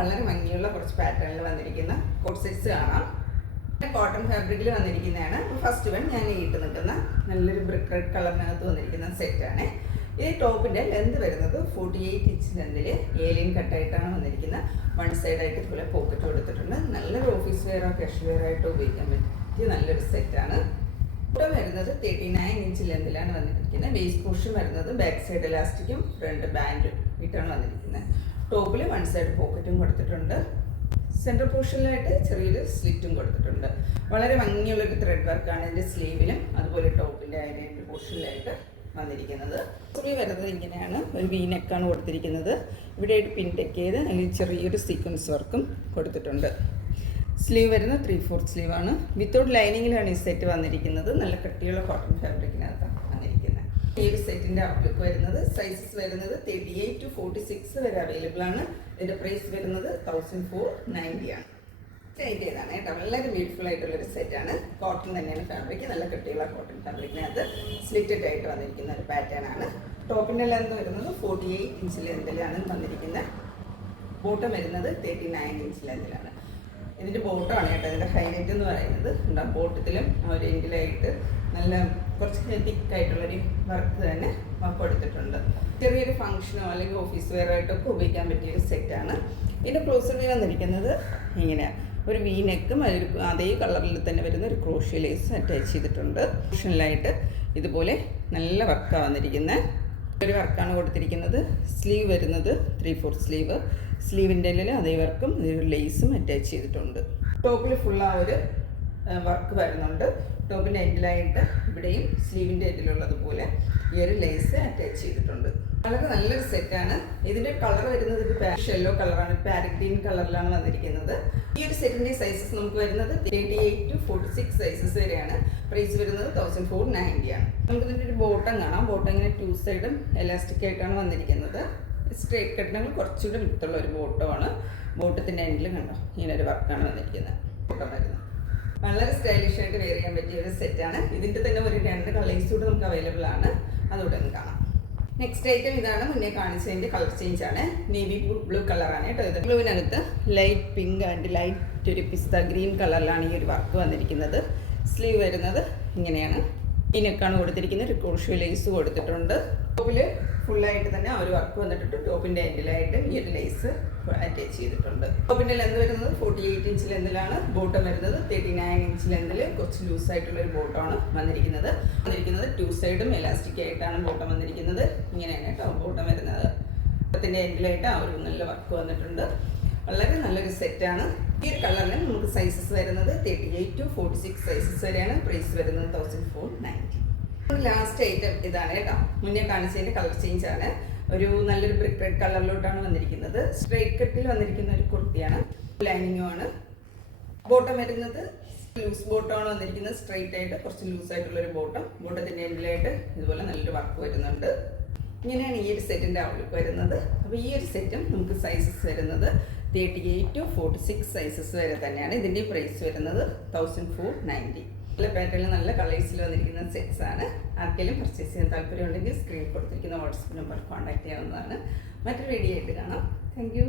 വളരെ ഭംഗിയുള്ള കുറച്ച് പാറ്റേണിൽ വന്നിരിക്കുന്ന കോട്ട് സെറ്റ്സ് കാണാം. കോട്ടൺ ഫാബ്രിക്കിൽ വന്നിരിക്കുന്നതാണ്. ഫസ്റ്റ് വൺ ഞാൻ ഇട്ട് നിൽക്കുന്ന നല്ലൊരു ബ്രിക്ക് റെഡ് കളറിനകത്ത് വന്നിരിക്കുന്ന സെറ്റാണ്. ഈ ടോപ്പിൻ്റെ ലെന്ത് വരുന്നത് 48 ഇഞ്ച് ലെന്തിൽ ഏലിയൻ കട്ടായിട്ടാണ് വന്നിരിക്കുന്നത്. വൺ സൈഡായിട്ട് ഇതുപോലെ പോക്കറ്റ് കൊടുത്തിട്ടുണ്ട്. നല്ലൊരു ഓഫീസ് വെയറോ കാഷ്വൽ വെയർ ആയിട്ടോ ഉപയോഗിക്കാൻ പറ്റിയ നല്ലൊരു സെറ്റാണ്. ബോട്ടം വരുന്നത് 39 ഇഞ്ച് ലെന്തിലാണ് വന്നിരിക്കുന്നത്. വേസ്റ്റ് പോർഷൻ വരുന്നത് ബാക്ക് സൈഡ് ഇലാസ്റ്റിക്കും ഫ്രണ്ട് ബാൻഡും ഇട്ടാണ് വന്നിരിക്കുന്നത്. ടോപ്പിൽ വൺ സൈഡ് പോക്കറ്റും കൊടുത്തിട്ടുണ്ട്. സെൻട്രൽ പോർഷനിലായിട്ട് ചെറിയൊരു സ്ലിറ്റും കൊടുത്തിട്ടുണ്ട്. വളരെ ഭംഗിയുള്ളൊരു ത്രെഡ് വർക്കാണ് ഇതിൻ്റെ സ്ലീവിലും അതുപോലെ ടോപ്പിൻ്റെ അതിൻ്റെ പോർഷനിലായിട്ട് വന്നിരിക്കുന്നത്. സ്ലീവ് വരുന്നത് ഇങ്ങനെയാണ്. ഒരു വീനെക്കാണ് കൊടുത്തിരിക്കുന്നത്. ഇവിടെ ആയിട്ട് പിൻ ടെക്ക് ചെയ്ത് അല്ലെങ്കിൽ ചെറിയൊരു സീക്വൻസ് വർക്കും കൊടുത്തിട്ടുണ്ട്. സ്ലീവ് വരുന്ന 3/4 സ്ലീവാണ്. വിത്തൗട്ട് ലൈനിങ്ങിലാണ് ഈ സെറ്റ് വന്നിരിക്കുന്നത്. നല്ല കട്ടിയുള്ള കോട്ടൺ ഫാബ്രിക്കിനകത്താണ് വന്നിരിക്കുന്നത്. ഈ ഒരു സെറ്റിൻ്റെ ഔട്ട്ലുക്ക് വരുന്നത് സൈസസ് വരുന്നത് 38 to 46 വരെ അവൈലബിൾ ആണ്. ഇതിൻ്റെ പ്രൈസ് വരുന്നത് 1490 ആണ്. ടൈറ്റ് ചെയ്താണ് കേട്ടോ. വളരെ ബ്യൂട്ടിഫുൾ ആയിട്ടുള്ളൊരു സെറ്റാണ്. കോട്ടൺ തന്നെയാണ് ഫാബ്രിക്. നല്ല കട്ടിയുള്ള കോട്ടൺ ഫാബ്രിക്കിനകത്ത് സ്ലിറ്റഡ് ആയിട്ട് വന്നിരിക്കുന്ന ഒരു പാറ്റേൺ ആണ്. ടോപ്പിൻ്റെ ലെന്ത് വരുന്നത് 48 ഇഞ്ച് ലെന്തിലാണ് വന്നിരിക്കുന്നത്. ബോട്ടം വരുന്നത് 39 ഇഞ്ച് ലെന്തിലാണ്. ഇതിൻ്റെ ബോട്ടമാണ് കേട്ടോ. ഇതിൻ്റെ ഹൈലൈറ്റ് എന്ന് പറയുന്നത് ഉണ്ടാകും. ബോട്ടത്തിലും ഒരു എൻഡിലായിട്ട് നല്ല കുറച്ച് തിക്കായിട്ടുള്ളൊരു വർക്ക് തന്നെ കൊടുത്തിട്ടുണ്ട്. ചെറിയൊരു ഫംഗ്ഷനോ അല്ലെങ്കിൽ ഓഫീസ് വെയർ ആയിട്ടൊക്കെ ഉപയോഗിക്കാൻ പറ്റിയൊരു സെറ്റാണ്. ഇതിൻ്റെ ക്ലോസർ വ്യൂ വന്നിരിക്കുന്നത് ഇങ്ങനെയാണ്. ഒരു വി നെക്കും അതേ കളറിൽ തന്നെ വരുന്ന ഒരു ക്രോഷ്യ ലേസ് അറ്റാച്ച് ചെയ്തിട്ടുണ്ട്. ഓപ്ഷനിലായിട്ട് ഇതുപോലെ നല്ല വർക്കാണ് വന്നിരിക്കുന്നത്. ഒരു വർക്കാണ് കൊടുത്തിരിക്കുന്നത്. സ്ലീവ് വരുന്നത് 3/4 സ്ലീവ്. സ്ലീവിൻ്റെ അതേ വർക്കും ഒരു ലേസും അറ്റാച്ച് ചെയ്തിട്ടുണ്ട്. ടോപ്പിൽ ഫുൾ ആ ഒരു വർക്ക് വരുന്നുണ്ട്. ടോപ്പിൻ്റെ എൻഡിലായിട്ട് ഇവിടെയും സ്ലീവിൻ്റെ എൻഡിലുള്ളതുപോലെ ഈ ഒരു ലേസ് അറ്റാച്ച് ചെയ്തിട്ടുണ്ട്. വളരെ നല്ലൊരു സെറ്റാണ്. ഇതിൻ്റെ കളർ വരുന്നത് യെല്ലോ കളറാണ്. പാരറ്റ് ഗ്രീൻ കളറിലാണ് വന്നിരിക്കുന്നത്. ഈ ഒരു സെറ്റിൻ്റെ സൈസസ് നമുക്ക് വരുന്നത് 38 to 46 സൈസസ് വരെയാണ്. പ്രൈസ് വരുന്നത് 1490 ആണ്. നമുക്ക് ഇതിൻ്റെ ഒരു ബോട്ടം കാണാം. ബോട്ടം ഇങ്ങനെ 2 സൈഡും എലാസ്റ്റിക് ആയിട്ടാണ് വന്നിരിക്കുന്നത്. സ്ട്രേറ്റ് കട്ടിനങ്ങൾ കുറച്ചുകൂടി വിത്തുള്ള ഒരു ബോട്ടമാണ്. ബോട്ടത്തിൻ്റെ എൻഡിൽ കണ്ടോ ഇങ്ങനെ ഒരു വർക്കാണ് വന്നിരിക്കുന്നത്. ബോട്ടം വരുന്നത് വളരെ സ്റ്റൈലിഷ് ആയിട്ട് വെയർ ചെയ്യാൻ പറ്റിയ ഒരു സെറ്റാണ്. ഇതിൻ്റെ തന്നെ ഒരു 2 കളേഴ്സ് കൂടെ നമുക്ക് അവൈലബിൾ ആണ്. അതുകൂടെ ഒന്ന് കാണാം. നെക്സ്റ്റ് ഐറ്റം ഇതാണ്. മുന്നേ കാണിച്ചതിൻ്റെ കളർ ചേഞ്ച് ആണ്. നേവി ബ്ലൂ കളറാണ് കേട്ടോ. ഇത് ബ്ലൂവിനകത്ത് ലൈറ്റ് പിങ്ക് ആൻഡ് ലൈറ്റ് ഒരു പിസ്ത ഗ്രീൻ കളറിലാണ് ഈ ഒരു വർക്ക് വന്നിരിക്കുന്നത്. സ്ലീവ് വരുന്നത് ഇങ്ങനെയാണ്. ഈ നെക്കാണ് കൊടുത്തിരിക്കുന്നത്. ഒരു ക്രോഷ്യ ലേസ് കൊടുത്തിട്ടുണ്ട്. ടോപ്പിൽ ഫുള്ളായിട്ട് തന്നെ ആ ഒരു വർക്ക് വന്നിട്ടുണ്ട്. ടോപ്പിൻ്റെ എൻഡിലായിട്ട് ഈ ഒരു ലേസ് അറ്റാച്ച് ചെയ്തിട്ടുണ്ട്. ടോപ്പിൻ്റെ ലെന്ത് വരുന്നത് 48 ഇഞ്ച് ലെന്തിലാണ്. ബോട്ടം വരുന്നത് 39 ഇഞ്ച് ലെന്തിൽ കുറച്ച് ലൂസായിട്ടുള്ള ഒരു ബോട്ടമാണ് വന്നിരിക്കുന്നത്. 2 സൈഡും എലാസ്റ്റിക് ആയിട്ടാണ് ബോട്ടം വന്നിരിക്കുന്നത്. ഇങ്ങനെയാണ് കേട്ടോ ബോട്ടം വരുന്നത്. ബോട്ടത്തിൻ്റെ എൻഡിലായിട്ട് ആ ഒരു നല്ല വർക്ക് വന്നിട്ടുണ്ട്. വളരെ നല്ലൊരു സെറ്റാണ്. ഈ ഒരു കളറിൽ നമുക്ക് സൈസസ് വരുന്നത് 38 to 46 സൈസസ് വരെയാണ്. പ്രൈസ് വരുന്നത് 1490. ലാസ്റ്റ് ഐറ്റം ഇതാണ് കേട്ടോ. മുന്നേ കാണിച്ചതിൻ്റെ കളർ ചേഞ്ച് ആണ്. ഒരു നല്ലൊരു ബ്രിക്ക് റെഡ് കളറിലോട്ടാണ് വന്നിരിക്കുന്നത്. സ്ട്രൈറ്റ് കട്ടിൽ വന്നിരിക്കുന്ന ഒരു കുർത്തിയാണ്. ലൈനിങ്ങും ആണ്. ബോട്ടം വരുന്നത് ലൂസ് ബോട്ടമാണ് വന്നിരിക്കുന്നത്. സ്ട്രൈറ്റ് ആയിട്ട് കുറച്ച് ലൂസായിട്ടുള്ളൊരു ബോട്ടം. ബോട്ടത്തിൻ്റെ എൻഡിലായിട്ട് ഇതുപോലെ നല്ലൊരു വർക്ക് വരുന്നുണ്ട്. ഇങ്ങനെയാണ് ഈ ഒരു സെറ്റിൻ്റെ ഔട്ട്ലുക്ക് വരുന്നത്. അപ്പോൾ ഈ ഒരു സെറ്റും നമുക്ക് സൈസസ് വരുന്നത് 38 to 46 സൈസസ് വരെ തന്നെയാണ്. ഇതിൻ്റെ പ്രൈസ് വരുന്നത് 1490. നല്ല പാറ്റേണിൽ നല്ല കളേഴ്സിൽ വന്നിരിക്കുന്ന സെറ്റ്സ് ആണ്. ആർക്കെങ്കിലും പർച്ചേസ് ചെയ്യാൻ താല്പര്യമുണ്ടെങ്കിൽ സ്ക്രീൻ കൊടുത്തിരിക്കുന്ന വാട്സപ്പ് നമ്പർ കോൺടാക്ട് ചെയ്യാവുന്നതാണ്. മറ്റൊരു വീഡിയോ ആയിട്ട് കാണാം. Thank you.